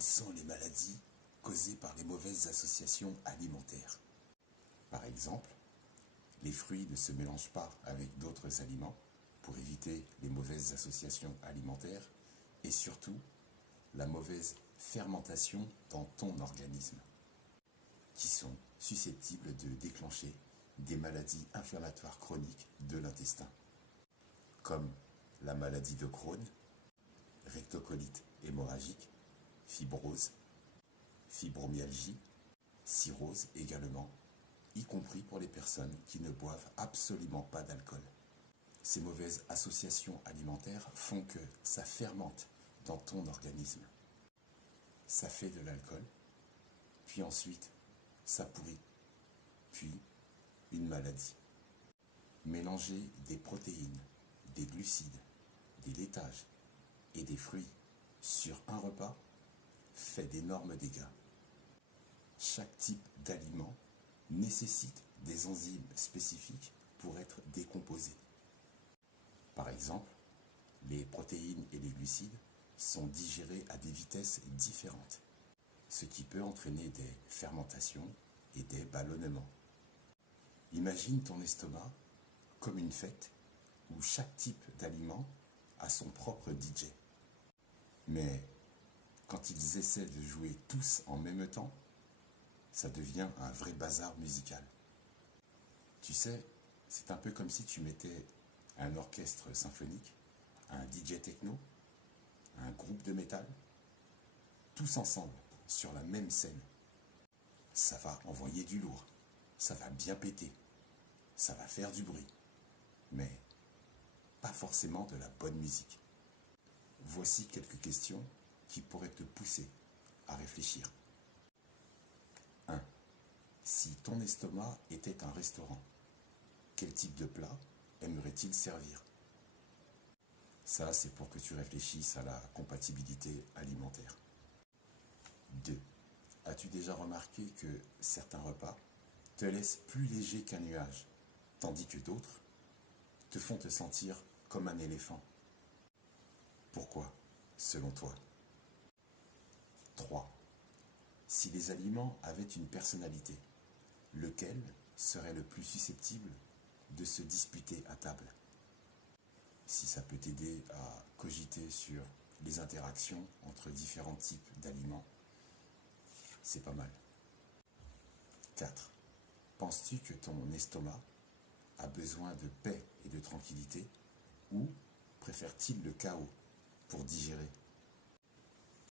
Quelles sont les maladies causées par les mauvaises associations alimentaires? Par exemple, les fruits ne se mélangent pas avec d'autres aliments pour éviter les mauvaises associations alimentaires et surtout la mauvaise fermentation dans ton organisme, qui sont susceptibles de déclencher des maladies inflammatoires chroniques de l'intestin, comme la maladie de Crohn, rectocolite hémorragique, fibrose, fibromyalgie, cirrhose également, y compris pour les personnes qui ne boivent absolument pas d'alcool. Ces mauvaises associations alimentaires font que ça fermente dans ton organisme. Ça fait de l'alcool, puis ensuite ça pourrit, puis une maladie. Mélanger des protéines, des glucides, des laitages et des fruits sur un repas fait d'énormes dégâts. Chaque type d'aliment nécessite des enzymes spécifiques pour être décomposés. Par exemple, les protéines et les glucides sont digérés à des vitesses différentes, ce qui peut entraîner des fermentations et des ballonnements. Imagine ton estomac comme une fête où chaque type d'aliment a son propre DJ. Mais quand ils essaient de jouer tous en même temps, ça devient un vrai bazar musical. Tu sais, c'est un peu comme si tu mettais un orchestre symphonique, un DJ techno, un groupe de métal, tous ensemble sur la même scène. Ça va envoyer du lourd, ça va bien péter, ça va faire du bruit, mais pas forcément de la bonne musique. Voici quelques questions qui pourraient te pousser à réfléchir. 1. Si ton estomac était un restaurant, quel type de plat aimerait-il servir? Ça, c'est pour que tu réfléchisses à la compatibilité alimentaire. 2. As-tu déjà remarqué que certains repas te laissent plus léger qu'un nuage, tandis que d'autres te font te sentir comme un éléphant? Pourquoi, selon toi? 3. Si les aliments avaient une personnalité, lequel serait le plus susceptible de se disputer à table? Si ça peut t'aider à cogiter sur les interactions entre différents types d'aliments, c'est pas mal. 4. Penses-tu que ton estomac a besoin de paix et de tranquillité ou préfère-t-il le chaos pour digérer?